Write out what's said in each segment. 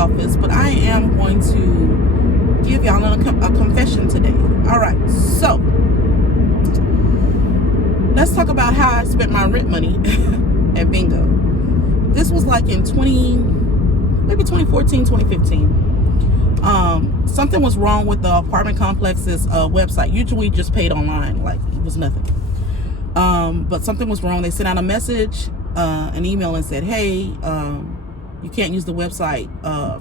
office, but I am going to give y'all a confession today. All right, so let's talk about how I spent my rent money at bingo. This was like in 2014, 2015. Something was wrong with the apartment complex's website. Usually just paid online, like it was nothing. But something was wrong. They sent out a message, an email, and said, hey, you can't use the website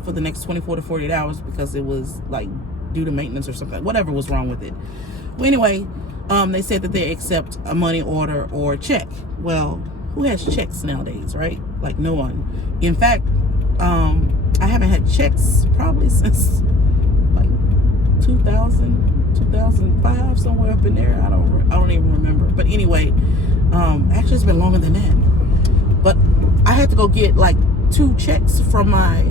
for the next 24 to 48 hours because it was like due to maintenance or something, whatever was wrong with it. Well, anyway, they said that they accept a money order or a check. Well, who has checks nowadays, right? Like no one. In fact, I haven't had checks probably since like 2000, 2005, somewhere up in there. I don't even remember. But anyway, actually it's been longer than that. But I had to go get like 2 checks from my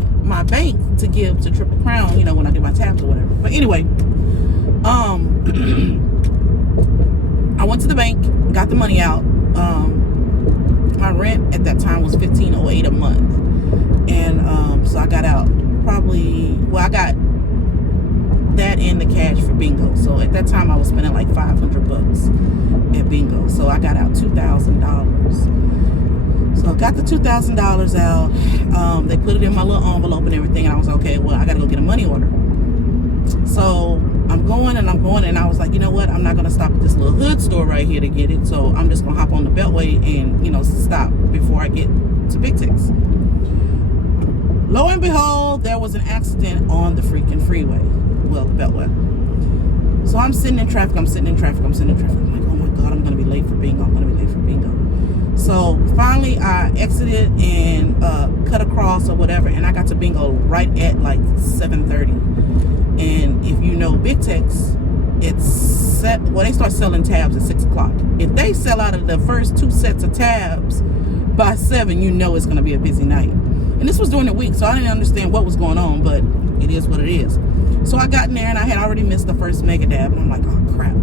bank to give to Triple Crown, you know, when I do my tabs or whatever. But anyway, I went to the bank, got the money out. My rent at that time was $1,508 a month. And so I got out I got that and the cash for bingo. So at that time I was spending like $500 at bingo. So I got out $2,000. So I got the $2,000 out. They put it in my little envelope and everything. And I was okay, well, I got to go get a money order. So I'm going and I was like, you know what? I'm not going to stop at this little hood store right here to get it. So I'm just going to hop on the Beltway and, you know, stop before I get to Big Tex. Lo and behold, there was an accident on the freaking freeway. Well, the Beltway. So I'm sitting in traffic. I'm like, oh my God, I'm going to be late for bingo. So finally I exited and cut across or whatever. And I got to bingo right at like 7:30. And if you know Big Tex, they start selling tabs at 6 o'clock. If they sell out of the first 2 sets of tabs by 7, you know it's going to be a busy night. And this was during the week, so I didn't understand what was going on, but it is what it is. So I got in there and I had already missed the first mega dab, and I'm like, oh crap.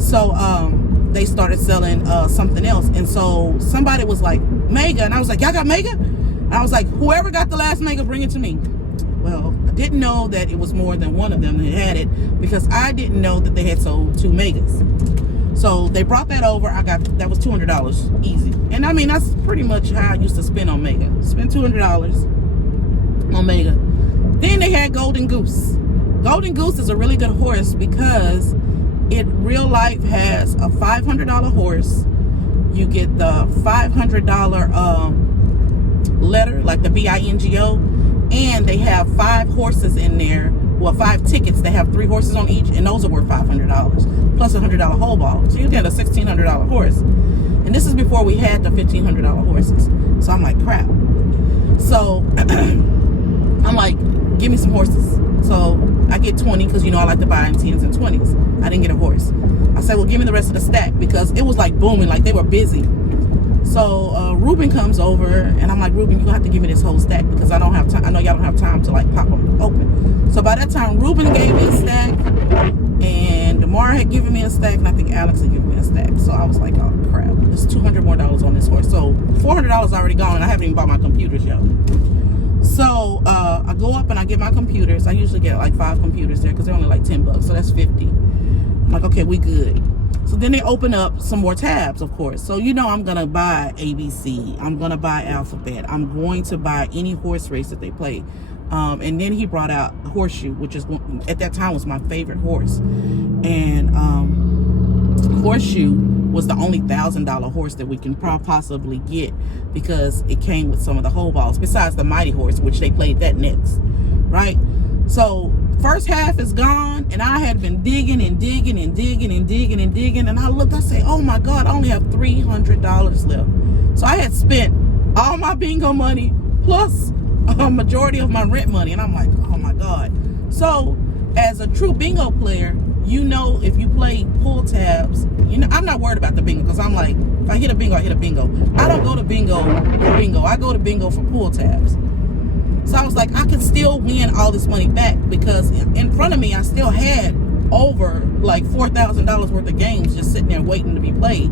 So they started selling something else, and so somebody was like, mega, and I was like, y'all got mega? And I was like, whoever got the last mega, bring it to me. Well, I didn't know that it was more than one of them that had it, because I didn't know that they had sold 2 megas. So they brought that over. That was $200 easy. And I mean, that's pretty much how I used to spend on mega. Spend $200 on mega. Then they had Golden Goose. Golden Goose is a really good horse because it real life has a $500 horse. You get the $500 letter, like the BINGO. And they have 5 horses in there. Well, 5 tickets. They have 3 horses on each, and those are worth $500 plus a $100 whole ball. So you get a $1,600 horse. And this is before we had the $1,500 horses. So I'm like, crap. So I'm like, give me some horses. So I get 20 because, you know, I like to buy in 10s and 20s. I didn't get a horse. I said, well, give me the rest of the stack, because it was like booming, like they were busy. So Ruben comes over, and I'm like, Ruben, you have to give me this whole stack because I don't have time. I know y'all don't have time to like pop them open. So by that time, Ruben gave me a stack, and DeMar had given me a stack, and I think Alex had given me a stack. So I was like, oh crap, there's $200 more on this horse. So $400 already gone, and I haven't even bought my computers yet. So I go up and I get my computers. I usually get like 5 computers there because they're only like $10, so that's 50. I'm like, okay, we good. So then they open up some more tabs, of course. So, you know, I'm going to buy ABC. I'm going to buy Alphabet. I'm going to buy any horse race that they play. And then he brought out Horseshoe, which is, at that time, was my favorite horse. And Horseshoe was the only $1,000 horse that we can possibly get, because it came with some of the whole balls, besides the Mighty Horse, which they played that next, right? So first half is gone, and I had been digging, and I looked, I said, oh my God, I only have $300 left. So I had spent all my bingo money plus a majority of my rent money, and I'm like, oh my God. So as a true bingo player, you know, if you play pull tabs, you know, I'm not worried about the bingo, because I'm like, if I hit a bingo, I hit a bingo. I don't go to bingo for bingo. I go to bingo for pull tabs. So I was like, I could still win all this money back, because in front of me, I still had over like $4,000 worth of games just sitting there waiting to be played.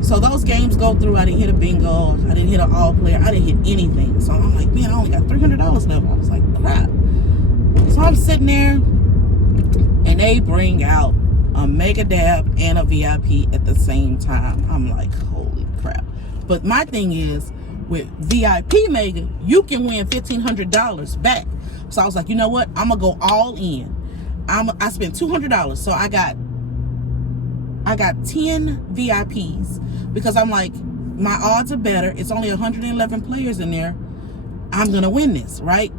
So those games go through. I didn't hit a bingo. I didn't hit an all player. I didn't hit anything. So I'm like, man, I only got $300 left. I was like, crap. So I'm sitting there, and they bring out a Mega Dab and a VIP at the same time. I'm like, holy crap. But my thing is, with VIP Mega, you can win $1,500 back. So I was like, you know what? I'm going to go all in. I spent $200. So I got 10 VIPs because I'm like, my odds are better. It's only 111 players in there. I'm going to win this, right?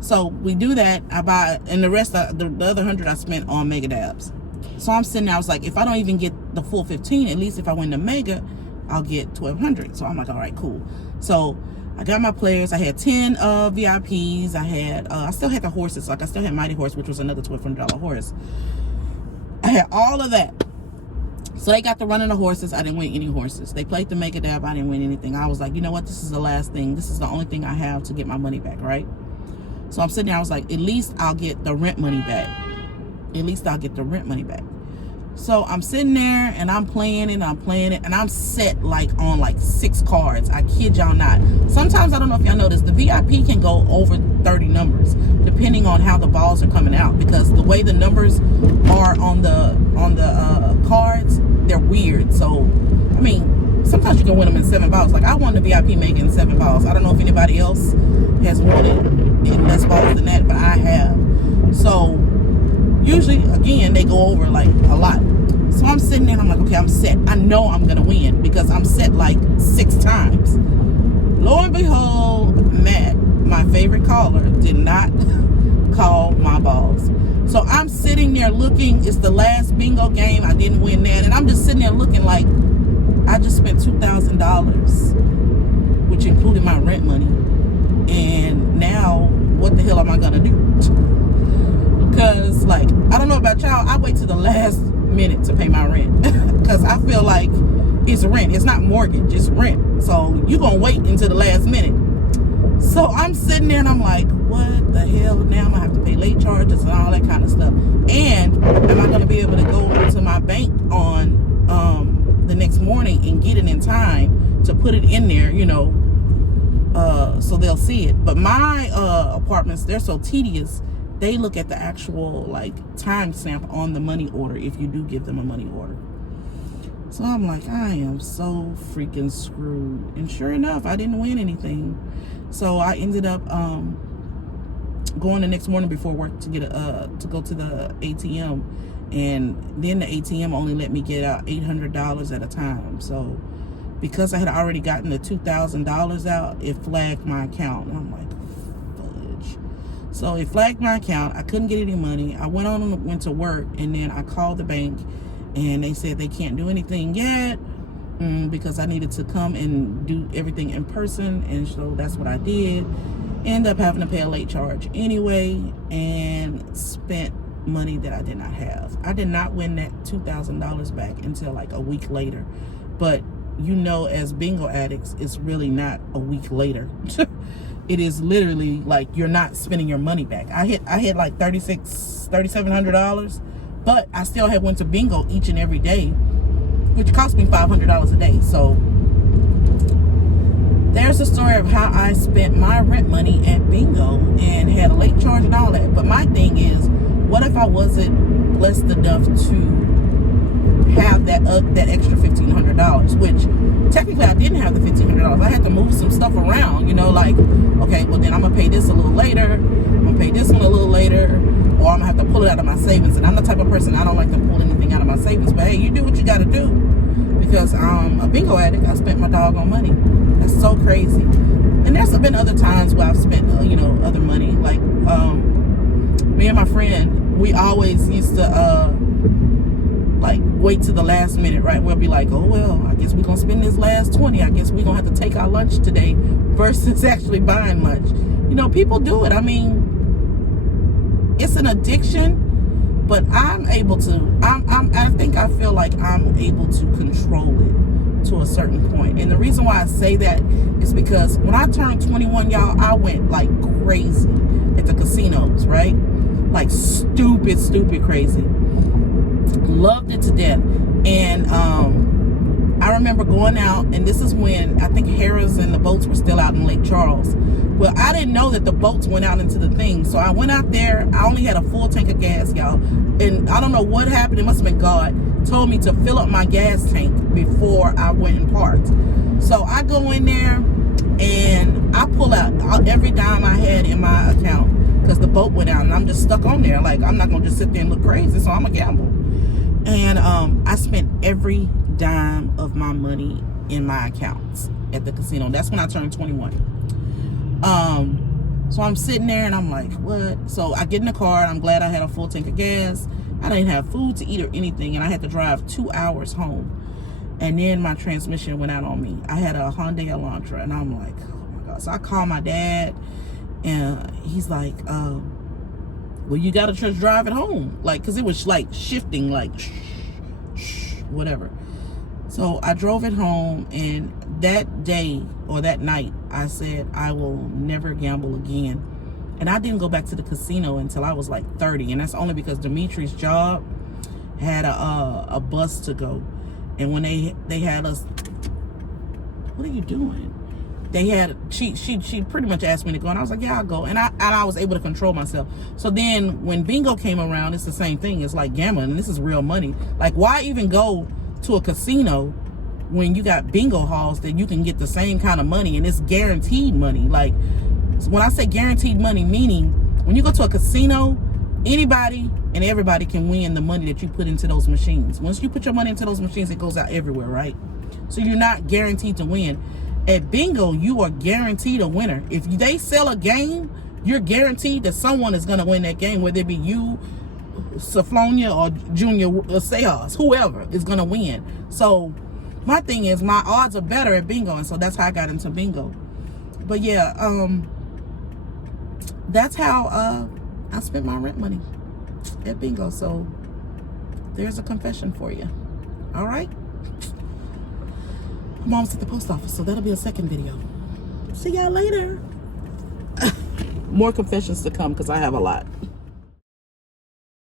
So we do that. I buy, and the rest, the other 100 I spent on Mega Dabs. So I'm sitting there, I was like, if I don't even get the full 15, at least if I win the Mega, I'll get 1,200. So I'm like, all right, cool. So I got my players. I had 10 VIPs. I still had the horses. Like I still had Mighty Horse, which was another $1,200 horse. I had all of that. So they got the running the horses. I didn't win any horses. They played the Mega Dab. I didn't win anything. I was like, you know what? This is the last thing. This is the only thing I have to get my money back, right? So I'm sitting there. I was like, at least I'll get the rent money back. At least I'll get the rent money back. So I'm sitting there and I'm playing it and I'm set like on like 6 cards. I kid y'all not. Sometimes, I don't know if y'all noticed, the VIP can go over 30 numbers depending on how the balls are coming out, because the way the numbers are on the cards, they're weird. So I mean, sometimes you can win them in 7 balls. Like I won the VIP Mega in 7 balls. I don't know if anybody else has won it in less balls than that, but I have. So usually, again, they go over like a lot. So I'm sitting there and I'm like, okay, I'm set. I know I'm going to win because I'm set like 6 times. Lo and behold, Matt, my favorite caller, did not call my balls. So I'm sitting there looking. It's the last bingo game. I didn't win that. And I'm just sitting there looking like I just spent $2,000, which included my rent money. And now what the hell am I going to do? Because, like, I don't know about y'all, I wait to the last minute to pay my rent. Because I feel like it's rent. It's not mortgage, it's rent. So you're going to wait until the last minute. So I'm sitting there and I'm like, what the hell? Now I'm going to have to pay late charges and all that kind of stuff. And am I going to be able to go to my bank on the next morning and get it in time to put it in there, you know, so they'll see it. But my apartments, they're so tedious. They look at the actual like timestamp on the money order if you do give them a money order. So I'm like, I am so freaking screwed. And sure enough, I didn't win anything. So I ended up going the next morning before work to get to go to the ATM, and then the ATM only let me get out $800 at a time. So because I had already gotten the $2,000 out, it flagged my account. And I'm like, fudge. So it flagged my account. I couldn't get any money. I went to work, and then I called the bank, and they said they can't do anything yet because I needed to come and do everything in person. And so that's what I did. Ended up having to pay a late charge anyway, and spent money that I did not have. I did not win that $2,000 back until like a week later. But you know, as bingo addicts, it's really not a week later. It is literally like you're not spending your money back. I hit like $3,700, but I still had went to bingo each and every day, which cost me $500 a day. So there's a story of how I spent my rent money at bingo and had a late charge and all that. But my thing is, what if I wasn't blessed enough to have that extra $1,500, which technically I didn't have the $1,500. I had to move some stuff around, you know, like, okay, well then I'm gonna pay this a little later, I'm gonna pay this one a little later, or I'm gonna have to pull it out of my savings. And I'm the type of person, I don't like to pull anything out of my savings, but hey, you do what you gotta do, because I'm a bingo addict. I spent my doggone money. That's so crazy. And there's been other times where I've spent you know, other money, like me and my friend, we always used to like wait to the last minute, right? We'll be like, oh well, I guess we're gonna spend this last 20. I guess we're gonna have to take our lunch today versus actually buying lunch. You know, people do it. I mean, it's an addiction, but I'm able to, I think I feel like I'm able to control it to a certain point. And the reason why I say that is because when I turned 21, y'all, I went like crazy at the casinos, right? Like stupid crazy. Loved it to death. And I remember going out, and this is when I think Harrah's and the boats were still out in Lake Charles. Well, I didn't know that the boats went out into the thing. So I went out there. I only had a full tank of gas, y'all. And I don't know what happened. It must have been God told me to fill up my gas tank before I went and parked. So I go in there and I pull out every dime I had in my account because the boat went out, and I'm just stuck on there. Like, I'm not going to just sit there and look crazy, so I'm going to gamble. And I spent every dime of my money in my accounts at the casino. That's when I turned 21. So I'm sitting there and I'm like, what? So I get in the car and I'm glad I had a full tank of gas. I didn't have food to eat or anything, and I had to drive 2 hours home. And then my transmission went out on me. I had a Hyundai Elantra, and I'm like, oh my God. So I called my dad, and he's like, well, you got to just drive it home. Like, because it was like shifting, like, whatever. So I drove it home, and that day or that night, I said, I will never gamble again. And I didn't go back to the casino until I was like 30. And that's only because Dimitri's job had a bus to go. And when they had us, what are you doing? They had, she pretty much asked me to go, and I was like, yeah, I'll go. And I was able to control myself. So then when bingo came around, it's the same thing. It's like gambling, and this is real money. Like, why even go to a casino when you got bingo halls that you can get the same kind of money, and it's guaranteed money? Like, when I say guaranteed money, meaning when you go to a casino, anybody and everybody can win the money that you put into those machines. Once you put your money into those machines, it goes out everywhere, right? So you're not guaranteed to win. At bingo, you are guaranteed a winner. If they sell a game, you're guaranteed that someone is going to win that game, whether it be you, Saflonia, or Junior Sejas, whoever is going to win. So my thing is, my odds are better at bingo, and so that's how I got into bingo. But yeah, that's how I spent my rent money at bingo. So there's a confession for you. All right. Mom's at the post office, so that'll be a second video. See y'all later. More confessions to come because I have a lot.